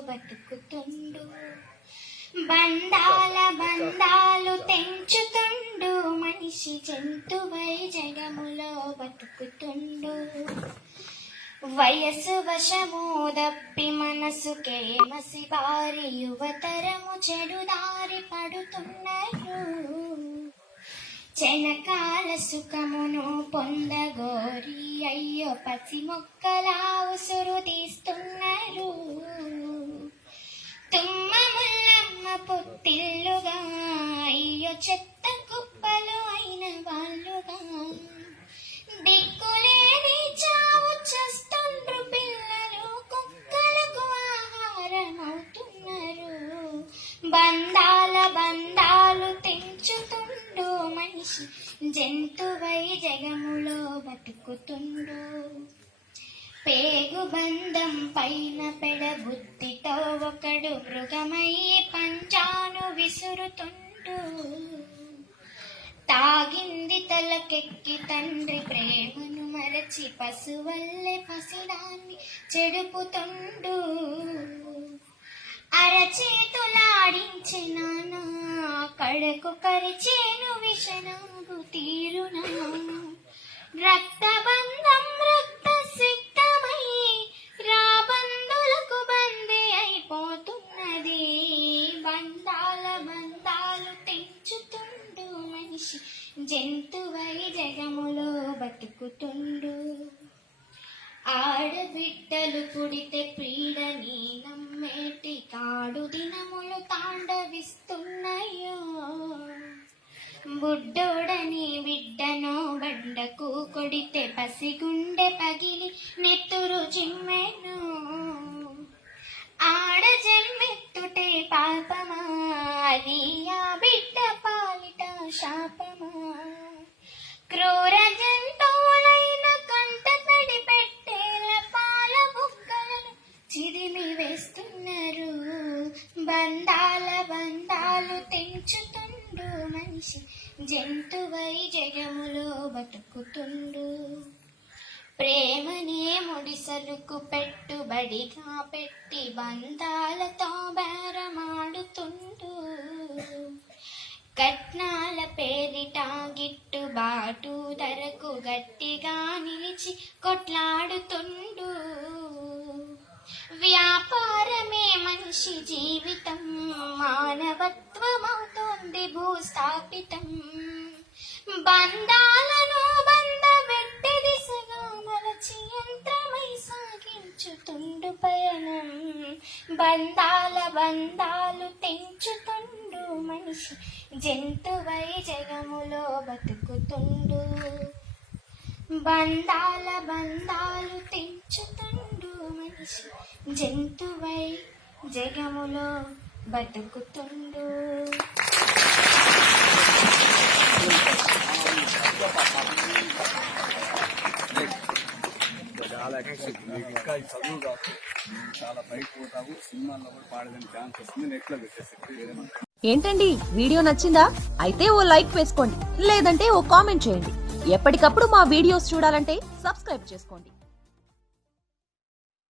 బతుకుతుండు? బంధాల బంధాలు తెంచుతుండు మనిషి జంతువై జగములో బతుకుతుండు. వయసు వశము దప్పి మనసు కేమసి వారి యువతరము చెడుదారి పడుతున్నారు చెనకాల సుఖమును పొందగో అయ్యో పసి మొక్కలా ఉసురు తీస్తున్నారు. తుమ్మ ముల్లమ్మ పుట్టిల్లుగా అయ్యో చెత్త కుప్పలు అయిన వాళ్ళుగా. దిక్కులేని చావు చేస్తుండ్రు పిల్లలు కుక్కలకు ఆహారం అవుతున్నారు బంధాల బంధాలు తెంచుతుండు మనిషి. జంతువై జగములో బతుకుతుండు. పేగు బంధం పైన పెడ బుద్ధితో ఒకడు మృగమై పంచాను విసురుతుండు. తాగింది తలకెక్కి తండ్రి ప్రేమను మరచి పశువల్లే పసిడాన్ని చెడుపుతుండు. అరచేతులాడించిన పడకు కరిచేను విషణంబు తీరునా రక్తబంధం రక్త సిక్తమై రాబందులకు బందీ అయిపోతున్నది. బంధాల బంధాలు తెంచుతుండు మనిషి జంతువై జగములో బతుకుతుండు. ఆడబిడ్డలు పుడితే పీడని బుడ్డోడని బిడ్డను బండకు కొడితే పసిగుండె పగిలి నెత్తురు చిమ్మెను. ఆడ జన్మెత్తుటే పాపమా అది ఆ బిడ్డ పాలిట శాపమా. క్రూర జంతువులైన కంట తడి పెట్టేల పాల బుక్కలను చిదిమి వేస్తున్నారు. బంధాల బంధాలు తెంచుతుండు మనిషి జంతువై జగములో బతుకుతుండు. ప్రేమనే ముడిసలుకు పెట్టుబడిగా పెట్టి బంధాలతో బేరమాడుతుండు కట్నాల పేరిట గిట్టుబాటు ధరకు గట్టిగా నిలిచి కొట్లాడుతుండు. వ్యాపారమే మనిషి జీవితం నుండి భూస్థాపితం. బంధాలను బంధబెట్టి దిశగా మలచి యంత్రమై సాగించుతుండు పయనం. బంధాల బంధాలు తెంచుతుండు మనిషి జంతువై జగములో బతుకుతుండు. బంధాల బంధాలు తెంచుతుండు మనిషి జంతువై జగములో బతుకుతుండు చాలా ఎక్స్పెక్ట్ అబ్బాయి చదువు కాదు. నువ్వు చాలా పైకి పోతావు. సినిమాల్లో కూడా పాడదని ఛాన్స్ వస్తుంది. నెట్లో పెట్టేసి ఏంటండి? వీడియో నచ్చిందా? అయితే ఓ లైక్ వేసుకోండి. లేదంటే ఓ కామెంట్ చేయండి. ఎప్పటికప్పుడు మా వీడియోస్ చూడాలంటే సబ్స్క్రైబ్ చేసుకోండి.